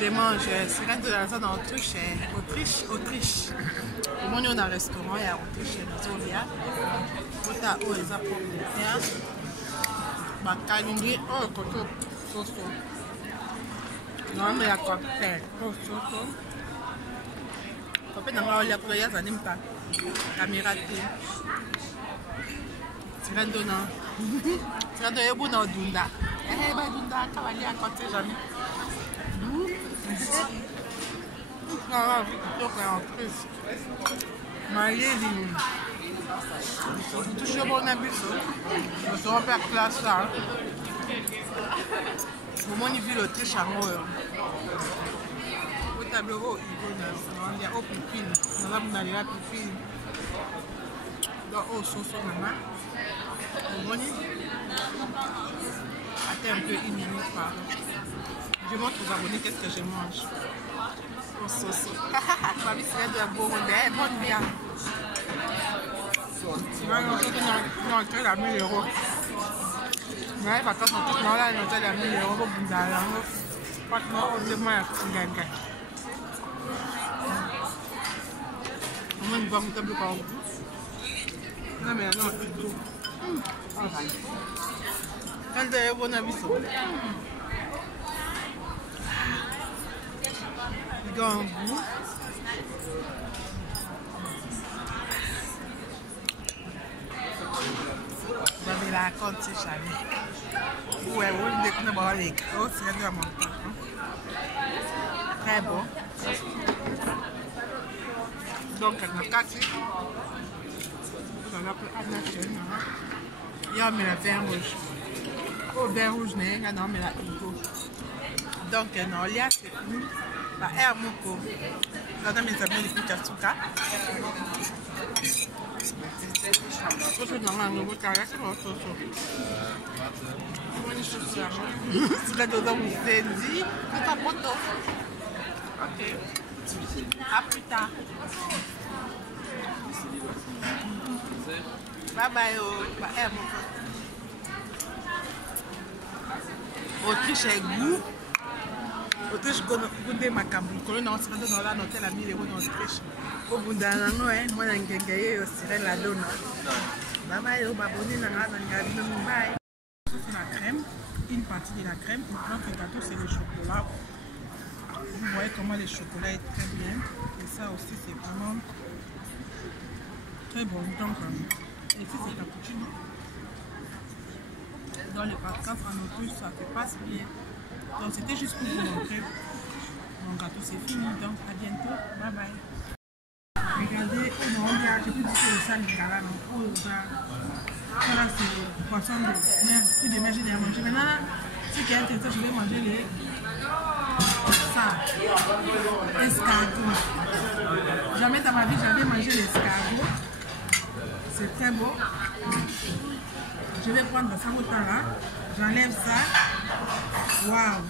J'ai mangé sirène de la zone en Autriche. Autriche. Au moins, on a un restaurant, il y a Autriche, Zolia. On a les apports. Bakalungi, oh, koto, soso. Non, mais il y a cocktail. Oh, soso. En fait, dans le pour les années, pas. Caméra de sirène de non. Sirène de yebo dans Dunda. Eh, bah, Dunda, cavalier à côté, jamais. Non, plutôt qu'en plus. Maïli, toujours bon habitude. Je suis un peu classe là. Au moins, il vit l'Autriche à moi. Au tableau, il y a au pupille. Nous avons d'aller à pupille. Dans au sauce maman. Au moins, attends un peu une minute par. Je montre aux abonnés qu'est-ce que je mange. Au sauce. Ma vie, c'est de la Burundais. Bonne bien. Tu vas entrer à 1000 €. Mais par contre, on là, on entrer à 1000 € au bout d'un an. Franchement, on demande à tout gagner. Au moins, il va monter le corps. Non, mais non, c'est tout. Quand tu as un bon avis, il a un goût. Vous avez la côte, c'est chalé. Ouais, vous découvrez les côtes, c'est de la montagne. Très bon. Donc, le cacti, vous avez un peu attaché. Il y a un vin rouge. Au vin rouge, il y a un higo. Donc, non, il y a c'est cool. La herbe, mon co. Quand on met mes amis, les petits asuka. Soso dans un nouveau carré, c'est mon soso. Comment les choses là? C'est là dedans, vous avez dit, c'est ta photo. Ok. À plus tard. Bye bye, herbe. Autriche est goût. Autriche goûte ma cambricole, non, c'est dans la note à 1000 € en Autriche. Au bout d'un an, moi, j'ai gagné aussi la donne. Bye bye, bye. C'est la crème, une partie de la crème. Maintenant, le gâteau, c'est le chocolat. Vous voyez comment le chocolat est très bien. Et ça aussi, c'est vraiment très bon. Donc, ici, c'est cappuccino. Dans les vacances en Autriche, ça se passe bien. Donc, c'était juste pour vous montrer. Mon gâteau, c'est fini. Donc, à bientôt. Bye bye. Regardez, j'ai plus dit que le sale là, voilà, c'est le poisson de mer. Si demain j'ai déjà mangé. Maintenant, si quelqu'un est je vais manger les escargots. Jamais dans ma vie, j'avais mangé l'escargot. C'est très beau. Je vais prendre ça au temps là. J'enlève ça. Waouh!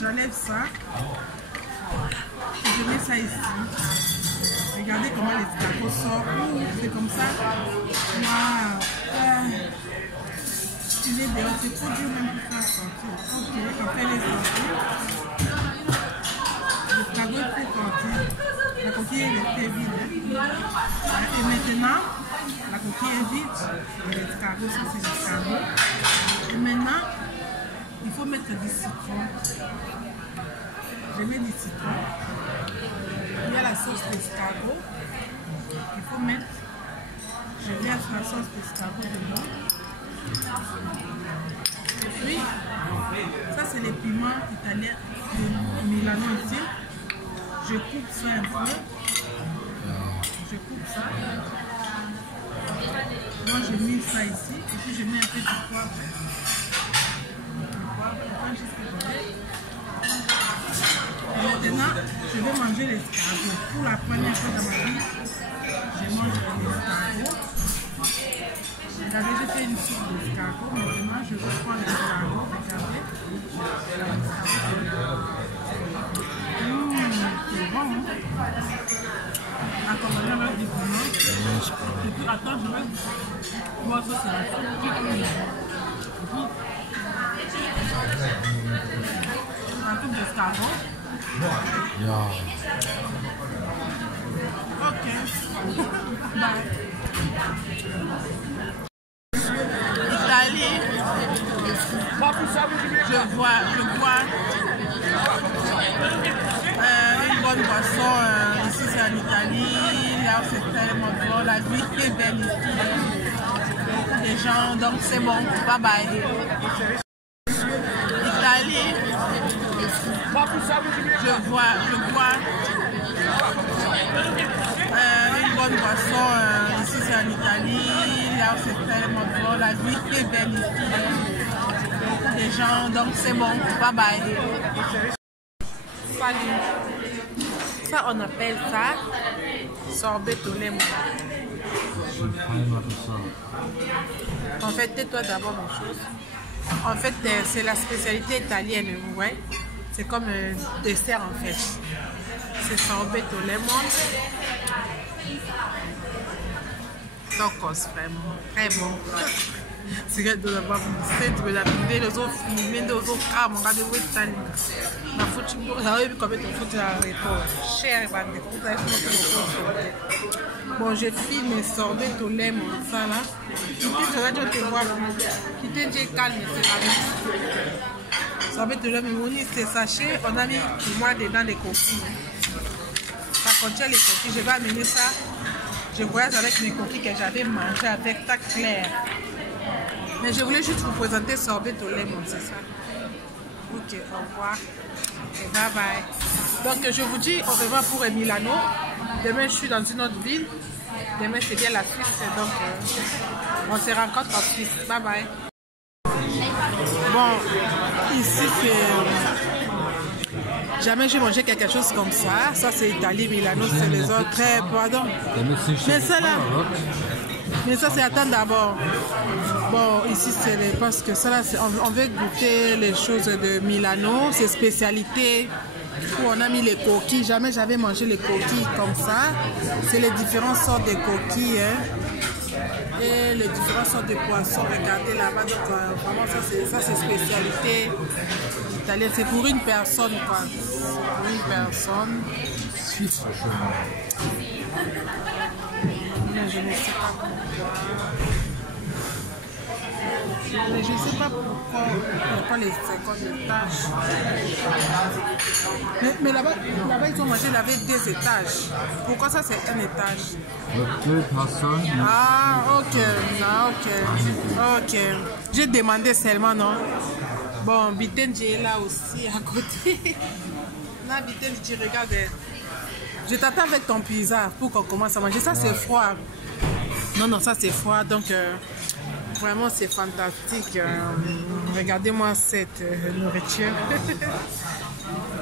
J'enlève ça. Et je mets ça ici. Regardez comment l'escargot sort. C'est comme ça. Waouh! Il est bien. C'est trop dur même pour faire sortir. Ok, on fait les sortir. L'escargot est trop sorti. La coquille est très vide. Et maintenant, la coquille est vide. Et l'escargot, ça c'est l'escargot. Et maintenant, il faut mettre du citron. Je mets du citron. Il y a la sauce d'escargot. Il faut mettre. Je verse la sauce d'escargot dedans. Et puis, ça c'est les piments italiens de Milano ici. Je coupe ça un peu. Je coupe ça. Moi je mets ça ici. Et puis je mets un peu de poivre. Et maintenant, je vais manger l'escargot. Pour la première fois dans ma vie, je mange l'escargot. Regardez, j'ai fait une soupe d'escargot. Maintenant, je vais prendre l'escargot. Regardez. C'est bon. Attends, on va mettre du piment. Et puis, attends, je vais. Moi, ça, c'est la soupe. Un peu de escargot. Yeah. Ok. Bye. Italie. Je vois une bonne boisson. Ici c'est en Italie. Là c'est tellement bon. La vie est belle ici. Beaucoup de gens, donc c'est bon. Bye bye. Italie. Je vois une bonne boisson. Ici c'est en Italie. Là c'est tellement bon. La vie est belle ici. Beaucoup de gens, donc c'est bon. Bye bye. Salut. Ça on appelle ça sorbet au lait. En fait, tais-toi d'abord mon chose. En fait, c'est la spécialité italienne, vous voyez. C'est comme un dessert en fait. C'est sorbet au lemon. Donc, vraiment très bon. C'est de la de la vidéo, les autres filmés, les autres cas, mon gars de Western. Ma photo, ça va être comme une photo à répondre. Cher, bon, j'ai fait mes sorbets au lait, ça là. Qui te voir, qui te dit calme, c'est pas bien. Sorbet au lait, mais c'est sachet, on a mis moi dedans les coquilles. Ça contient les coquilles, je vais amener ça. Je voyage avec mes coquilles que j'avais mangé avec ta claire. Mais je voulais juste vous présenter sorbet au lait, c'est ça. Ok, au revoir. Et bye bye. Donc je vous dis au revoir pour Milano. Demain je suis dans une autre ville. Demain c'est bien la Suisse. Donc on se rencontre en Suisse. Bye bye. Bon, ici c'est... Jamais j'ai mangé quelque chose comme ça. Ça c'est Italie, Milano, c'est les autres. Très, pardon. Mais ça là... Mais ça c'est attendre d'abord. Bon, ici c'est parce que ça là, on veut goûter les choses de Milano, c'est spécialité où on a mis les coquilles. Jamais j'avais mangé les coquilles comme ça. C'est les différentes sortes de coquilles. Hein. Et les différentes sortes de poissons. Regardez là-bas. Donc vraiment ça c'est spécialité italienne. C'est pour une personne quoi. Pour une personne. Mais je ne sais pas pourquoi. Mais je ne sais pas pourquoi les 50 étages. Mais là-bas, ils ont mangé avec 2 étages. Pourquoi ça, c'est un étage? 2 personnes. Ah, ok. Ah, ok. Ok. J'ai demandé seulement, non? Bon, Bitenji est là aussi, à côté. Là, Bitenji, regarde. Je t'attends avec ton pizza pour qu'on commence à manger. Ça, c'est froid. Non, ça, c'est froid. Donc, vraiment, c'est fantastique. Regardez-moi cette nourriture.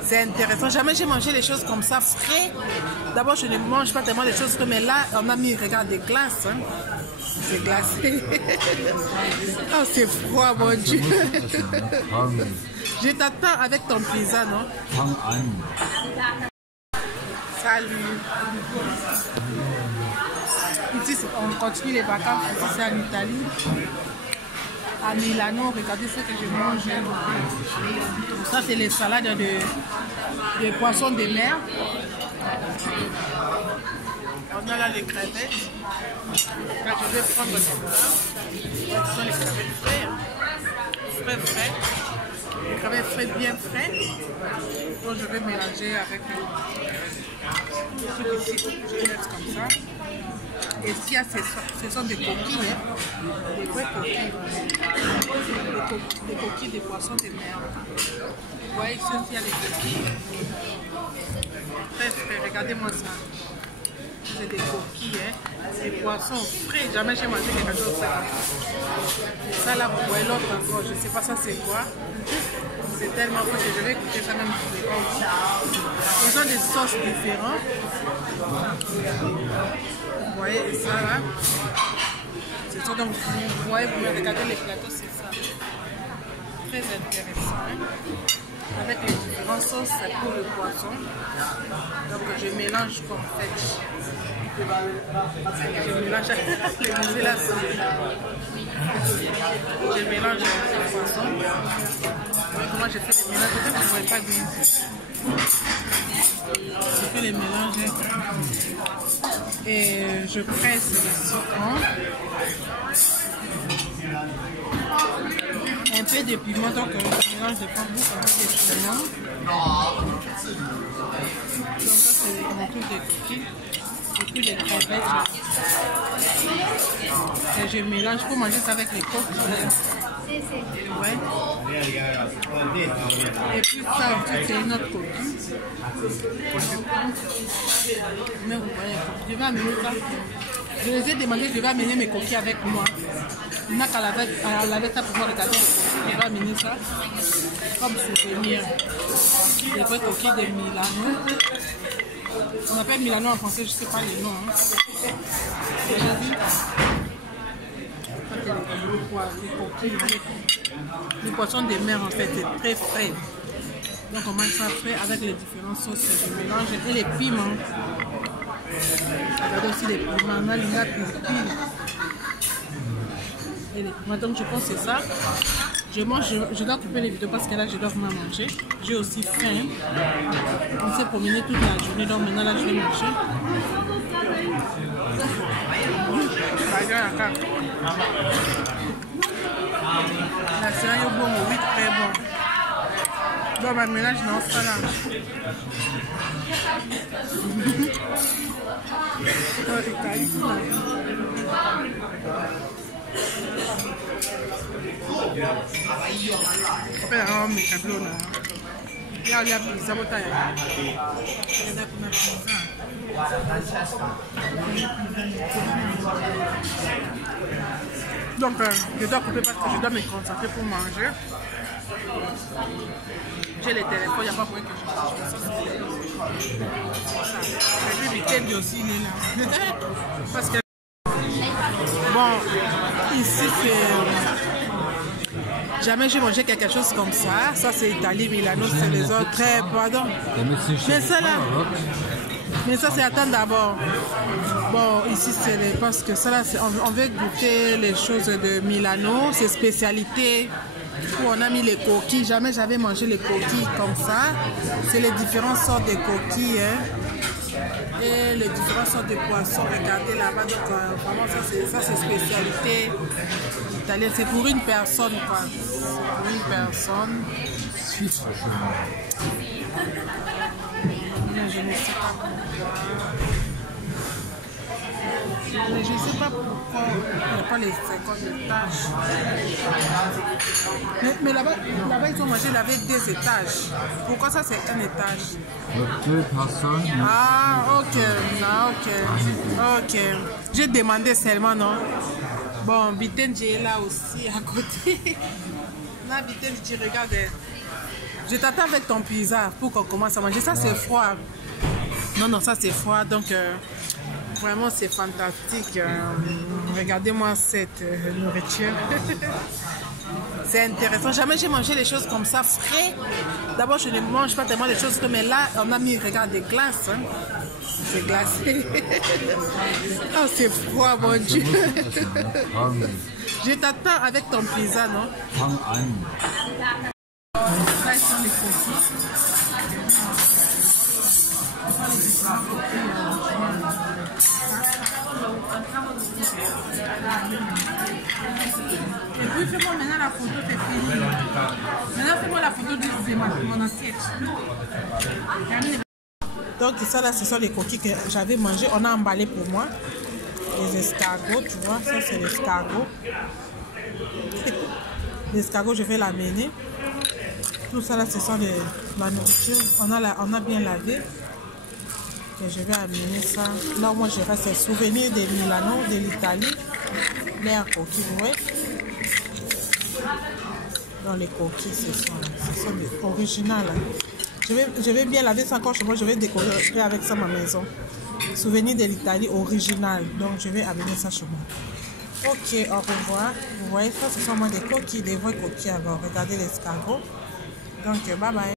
C'est intéressant. Jamais j'ai mangé les choses comme ça, frais. D'abord, je ne mange pas tellement des choses frais. Mais là, on a mis, regarde, des glaces. Hein. C'est glacé. Oh, c'est froid, mon Dieu. Je t'attends avec ton pizza, non? Salut. Ici, on continue les vacances. Ici, c'est en Italie. À Milano, regardez ce que je mange. Ça, c'est les salades de poissons de mer. On a là les crevettes. Là, je vais prendre celle-là. Ce sont les crevettes frais. Frais. Les crevettes frais, bien frais. Donc, je vais mélanger avec ce ici. Je vais mettre comme ça. Et s'il y a, ce sont des coquilles, hein, des vraies coquilles, des coquilles de poissons de mer. Vous voyez ici, il y a des coquilles. Très frais, regardez-moi ça. C'est des coquilles, hein, des poissons frais. Jamais j'ai mangé quelque chose de ça. Ça là, pour l'autre encore, je ne sais pas ça c'est quoi. C'est tellement bon que je vais goûter ça même pour les autres. Ils ont des sauces différentes. Vous voyez, et ça là, c'est ça. Donc, vous voyez, vous regardez les plateaux, c'est ça. Très intéressant. Hein? Avec les différentes sauces, c'est pour le poisson. Donc, je mélange comme fait. Je mélange les musées là. Je mélange le poisson. Comment je je fais les mélanges. Peut-être que vous ne voyez pas bien. Je fais les mélanges et je presse le citron. Un peu de piment, donc le mélange de pommes, un peu de piment. Donc ça c'est mon truc de coquille. Et puis les crevettes. Et je mélange pour manger ça avec les coquilles. Ouais. Et puis ça aussi c'est une autre coquille. Mais vous voyez, je vais amener ça. Je les ai demandé, je vais amener mes coquilles avec moi. Il n'a qu'à laver ça pour pouvoir regarder les coquilles. Je vais amener ça comme souvenir. Les vraies coquilles de Milano. On appelle Milano en français, je ne sais pas les noms. Hein. Les poissons de mer en fait, c'est très frais. Donc on mange ça frais avec les différentes sauces que je mélange et les piments. Regardez aussi les piments, on a l'ingrat et les piments. Donc je pense que c'est ça. Je mange, je dois couper les vidéos parce que là je dois vraiment manger. J'ai aussi faim. On s'est promené toute la journée, donc maintenant là je vais manger. La série est bon, oui, très bon. Donc, ma mélange dans ça là. Donc, je dois couper parce que je dois me concentrer pour manger. J'ai les téléphones, il n'y a pas moyen que je mange ça. Et puis, Bitel aussi, il est là. Parce que, bon, ici, c'est... Jamais j'ai mangé quelque chose comme ça. Ça, c'est Italie, Milano, c'est les autres. Très, pardon. Mais ça, là... Mais ça, c'est attendre d'abord. Bon, ici, c'est les... Parce que ça, là, on veut goûter les choses de Milano, ses spécialités. Où on a mis les coquilles. Jamais j'avais mangé les coquilles comme ça. C'est les différentes sortes de coquilles. Hein. Et les différentes sortes de poissons. Regardez là-bas. Donc, vraiment, ça, c'est spécialité italienne. C'est pour une personne, quoi. Pour une personne. Mais je ne sais pas pourquoi. Mais je ne sais pas pourquoi il n'y a pas les 50 étages. Mais là-bas, ils ont mangé, il y avait 2 étages. Pourquoi ça, c'est un étage? 2 personnes. Ah, ok. Ah, ok. Ok. J'ai demandé seulement, non? Bon, Bitenji est là aussi, à côté. Là, Bitenji, regarde. Je t'attends avec ton pizza pour qu'on commence à manger. Ça, c'est froid. Non, non, ça, c'est froid. Donc... Vraiment, c'est fantastique. Regardez-moi cette nourriture. C'est intéressant. Jamais j'ai mangé les choses comme ça, frais. D'abord, je ne mange pas tellement les choses comme... Mais là, on a mis, regarde, des glaces. Hein. C'est glacé. Oh, c'est froid, mon Dieu. Je t'attends avec ton pizza, non? Là, ils sont les coquilles. Et puis fais-moi maintenant la photo, c'est fini. Maintenant fais-moi la photo de mon assiette. Donc ça là, ce sont les coquilles que j'avais mangées. On a emballé pour moi. Les escargots, tu vois, ça c'est l'escargot. L'escargot, je vais l'amener. Tout ça là, ce sont la nourriture. On a bien lavé. Et je vais amener ça. Là, moi, je reste un souvenir de Milano, de l'Italie. Les coquilles, vous voyez. Dans les coquilles, ce sont des originales. Je vais bien laver ça encore chez moi. Je vais décorer avec ça ma maison. Souvenir de l'Italie original. Donc, je vais amener ça chez moi. Ok, au revoir. Vous voyez, ça, ce sont moi des coquilles, des vraies coquilles. Alors, regardez l'escargot. Donc, bye bye.